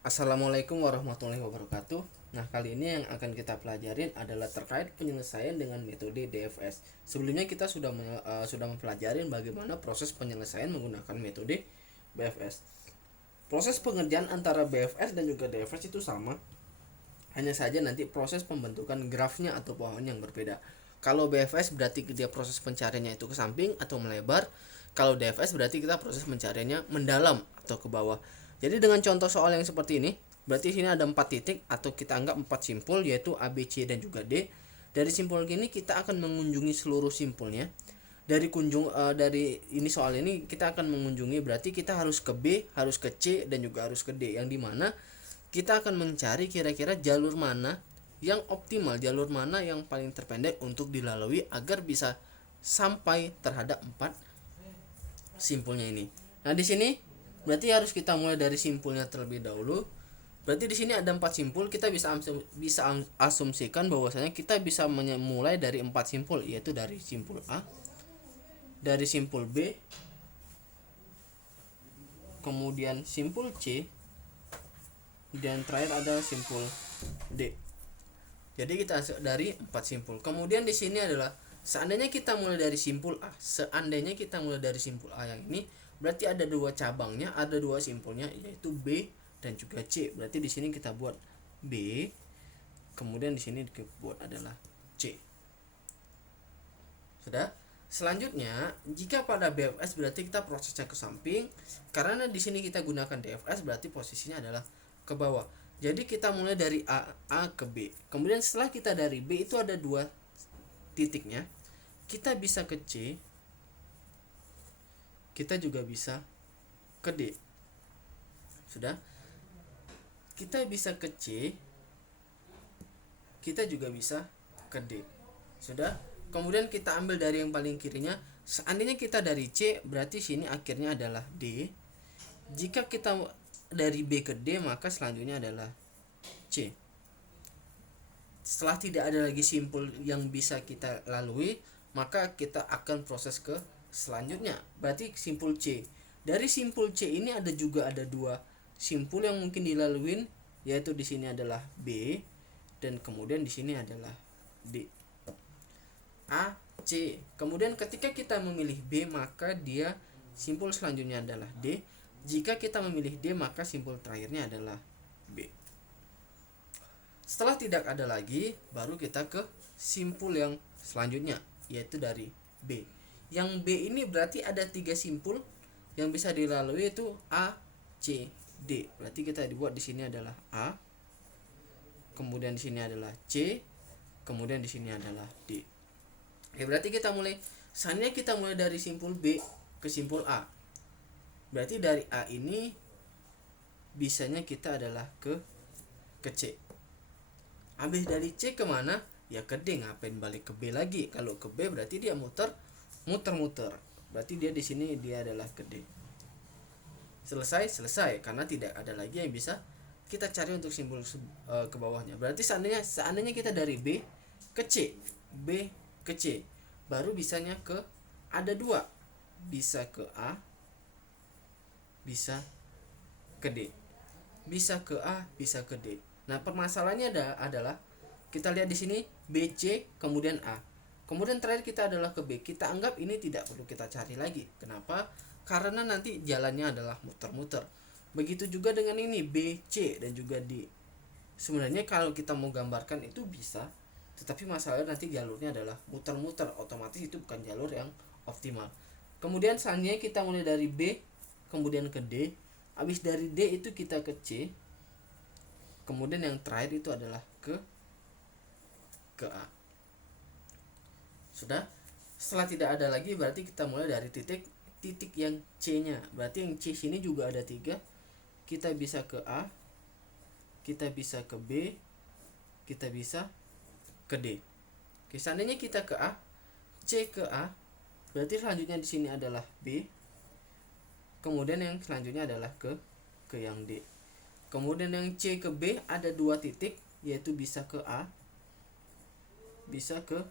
Assalamualaikum warahmatullahi wabarakatuh. Nah, kali ini yang akan kita pelajarin adalah terkait penyelesaian dengan metode DFS. Sebelumnya kita sudah mempelajari bagaimana proses penyelesaian menggunakan metode BFS. Proses pengerjaan antara BFS dan juga DFS itu sama, hanya saja nanti proses pembentukan grafnya atau pohon yang berbeda. Kalau BFS berarti dia proses pencariannya itu ke samping atau melebar. Kalau DFS berarti kita proses pencariannya mendalam atau ke bawah. Jadi dengan contoh soal yang seperti ini, berarti sini ada 4 titik atau kita anggap 4 simpul, yaitu A, B, C dan juga D. Dari simpul ini kita akan mengunjungi seluruh simpulnya. Dari ini soal ini kita akan mengunjungi, berarti kita harus ke B, harus ke C dan juga harus ke D, yang dimana kita akan mencari kira-kira jalur mana yang optimal, jalur mana yang paling terpendek untuk dilalui agar bisa sampai terhadap 4 simpulnya ini. Nah, di sini berarti harus kita mulai dari simpulnya terlebih dahulu. Berarti di sini ada 4 simpul, kita bisa asumsikan bahwasanya kita bisa mulai dari 4 simpul, yaitu dari simpul A, dari simpul B, kemudian simpul C, dan terakhir ada simpul D. Jadi kita dari 4 simpul. Kemudian di sini adalah seandainya kita mulai dari simpul A, yang ini berarti ada 2 cabangnya, ada 2 simpulnya, yaitu B dan juga C. Berarti di sini kita buat B, kemudian di sini kita buat adalah C. Sudah? Selanjutnya, jika pada BFS berarti kita prosesnya ke samping, karena di sini kita gunakan DFS berarti posisinya adalah ke bawah. Jadi kita mulai dari A ke B. Kemudian setelah kita dari B itu ada 2 titiknya, kita bisa ke C, kita juga bisa ke D. Sudah? Kita bisa ke C, kita juga bisa ke D. Sudah? Kemudian kita ambil dari yang paling kirinya. Seandainya kita dari C, berarti sini akhirnya adalah D. Jika kita dari B ke D, maka selanjutnya adalah C. Setelah tidak ada lagi simpul yang bisa kita lalui, maka kita akan proses ke selanjutnya. Berarti simpul C. Dari simpul C ini ada 2 simpul yang mungkin dilalui, yaitu di sini adalah B dan kemudian di sini adalah D. A, C. Kemudian ketika kita memilih B, maka dia simpul selanjutnya adalah D. Jika kita memilih D, maka simpul terakhirnya adalah B. Setelah tidak ada lagi, baru kita ke simpul yang selanjutnya, yaitu dari B. Yang B ini berarti ada 3 simpul yang bisa dilalui, yaitu A, C, D. Berarti kita dibuat di sini adalah A, kemudian di sini adalah C, kemudian di sini adalah D. Oke, berarti kita mulai. Seandainya kita mulai dari simpul B ke simpul A, berarti dari A ini bisanya kita adalah ke C. Habis dari C kemana? Ya ke D. Ngapain balik ke B lagi? Kalau ke B berarti dia muter. Berarti dia di sini dia adalah ke D. Selesai karena tidak ada lagi yang bisa kita cari untuk simpul ke bawahnya. Berarti seandainya kita dari B ke C, B ke C, baru bisanya ke ada 2, bisa ke A, bisa ke D, bisa ke A, bisa ke D. Nah, permasalahannya adalah kita lihat di sini B, C, kemudian A. Kemudian terakhir kita adalah ke B. Kita anggap ini tidak perlu kita cari lagi. Kenapa? Karena nanti jalannya adalah muter-muter. Begitu juga dengan ini B, C dan juga D. Sebenarnya kalau kita mau gambarkan itu bisa, tetapi masalahnya nanti jalurnya adalah muter-muter, otomatis itu bukan jalur yang optimal. Kemudian selanjutnya kita mulai dari B, kemudian ke D. Habis dari D itu kita ke C, kemudian yang terakhir itu adalah ke A. Sudah? Setelah tidak ada lagi, berarti kita mulai dari titik yang C nya. Berarti yang C sini juga ada 3. Kita bisa ke A, kita bisa ke B, kita bisa ke D. Oke, seandainya kita ke A, C ke A, berarti selanjutnya di sini adalah B. Kemudian yang selanjutnya adalah ke yang D. Kemudian yang C ke B ada 2 titik, yaitu bisa ke A, bisa ke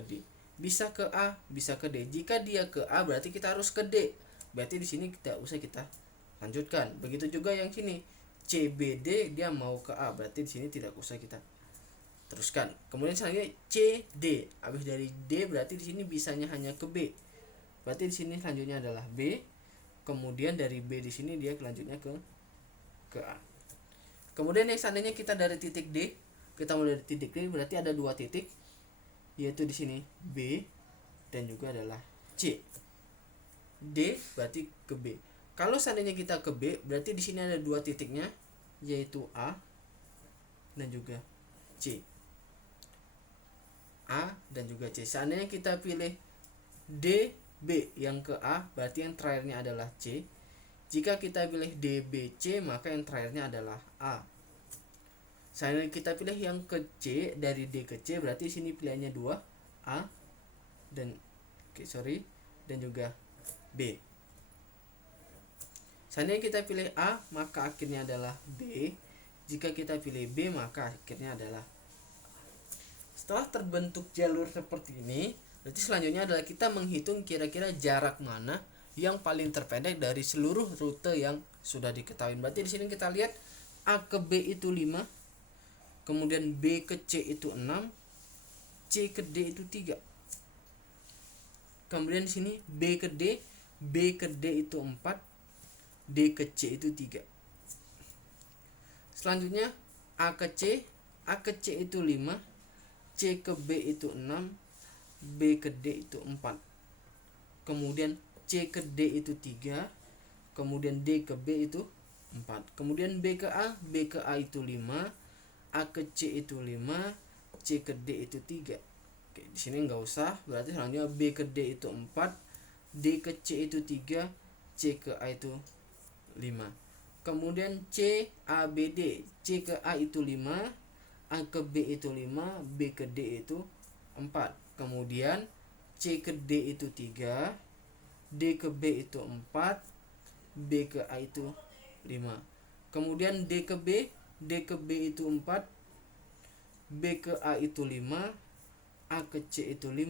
D. Bisa ke A, bisa ke D. Jika dia ke A berarti kita harus ke D. Berarti di sini tidak usah kita lanjutkan. Begitu juga yang sini. CBD dia mau ke A, berarti di sini tidak usah kita teruskan. Kemudian selanjutnya CD, habis dari D berarti di sini bisanya hanya ke B, berarti di sini selanjutnya adalah B. Kemudian dari B di sini dia selanjutnya ke A. Kemudian yang seandainya kita dari titik D, kita mulai dari titik D berarti ada dua titik, yaitu di sini B dan juga adalah C. D berarti ke B. Kalau seandainya kita ke B, berarti di sini ada dua titiknya, yaitu A dan juga C. A dan juga C. Seandainya kita pilih D, B yang ke A, berarti yang terakhirnya adalah C. Jika kita pilih D, B, C, maka yang terakhirnya adalah A. Seandainya kita pilih yang ke C, dari D ke C, berarti di sini pilihannya dua, A dan dan juga B. Seandainya kita pilih A, maka akhirnya adalah B. Jika kita pilih B, maka akhirnya adalah A. Setelah terbentuk jalur seperti ini, berarti selanjutnya adalah kita menghitung kira-kira jarak mana yang paling terpendek dari seluruh rute yang sudah diketahui. Berarti di sini kita lihat A ke B itu 5, kemudian B ke C itu 6, C ke D itu 3. Kemudian di sini B ke D itu 4, D ke C itu 3. Selanjutnya A ke C itu 5, C ke B itu 6, B ke D itu 4. Kemudian C ke D itu 3, kemudian D ke B itu 4. Kemudian B ke A itu 5, A ke C itu 5, C ke D itu 3. Oke, di sini enggak usah, berarti selanjutnya B ke D itu 4, D ke C itu 3, C ke A itu 5. Kemudian C A B D, C ke A itu 5, A ke B itu 5, B ke D itu 4. Kemudian C ke D itu 3, D ke B itu 4, B ke A itu 5. Kemudian D ke B itu 4, B ke A itu 5, A ke C itu 5.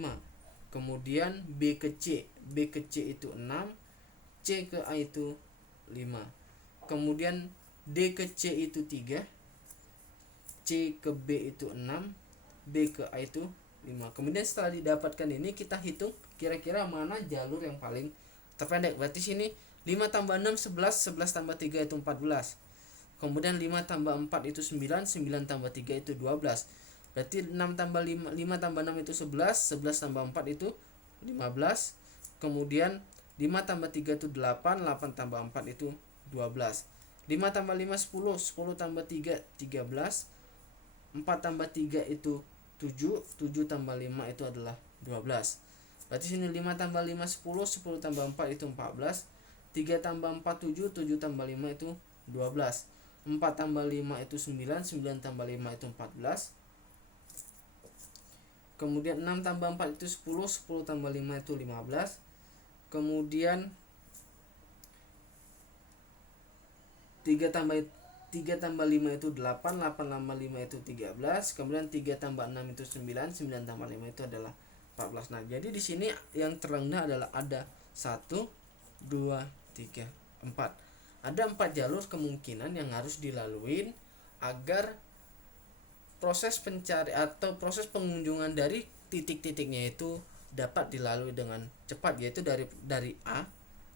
Kemudian B ke C itu 6, C ke A itu 5. Kemudian D ke C itu 3, C ke B itu 6, B ke A itu 5. Kemudian setelah didapatkan ini kita hitung kira-kira mana jalur yang paling terpendek. Berarti sini 5 tambah 6 11, 11 tambah 3 itu 14. Kemudian 5 tambah 4 itu 9, 9 tambah 3 itu 12. Berarti 6 tambah 5 tambah 6 itu 11, 11 tambah 4 itu 15. Kemudian 5 tambah 3 itu 8, 8 tambah 4 itu 12. 5 tambah 5 10, 10 tambah 3 13, 4 tambah 3 itu 7, 7 tambah 5 itu adalah 12. Berarti sini 5 tambah 5 10, 10 tambah 4 itu 14, 3 tambah 4 7, 7 tambah 5 itu 12, 4 tambah 5 itu 9, 9 tambah 5 itu 14. Kemudian 6 tambah 4 itu 10, 10 tambah 5 itu 15. Kemudian 3 tambah 5 itu 8, 8 tambah 5 itu 13. Kemudian 3 tambah 6 itu 9, 9 tambah 5 itu adalah 14. Nah, jadi di sini yang terendah adalah ada 1 2 3 4. Ada 4 jalur kemungkinan yang harus dilalui agar proses pencari atau proses pengunjungan dari titik-titiknya itu dapat dilalui dengan cepat, yaitu dari A,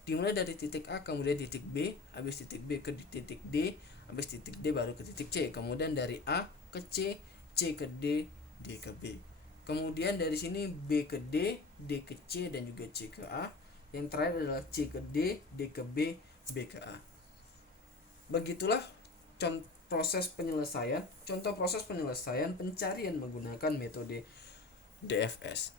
dimulai dari titik A, kemudian titik B, habis titik B ke titik D, habis titik D baru ke titik C, kemudian dari A ke C, C ke D, D ke B. Kemudian dari sini B ke D, D ke C dan juga C ke A. Yang terakhir adalah C ke D, D ke B, B ke A. Begitulah contoh proses penyelesaian pencarian menggunakan metode DFS.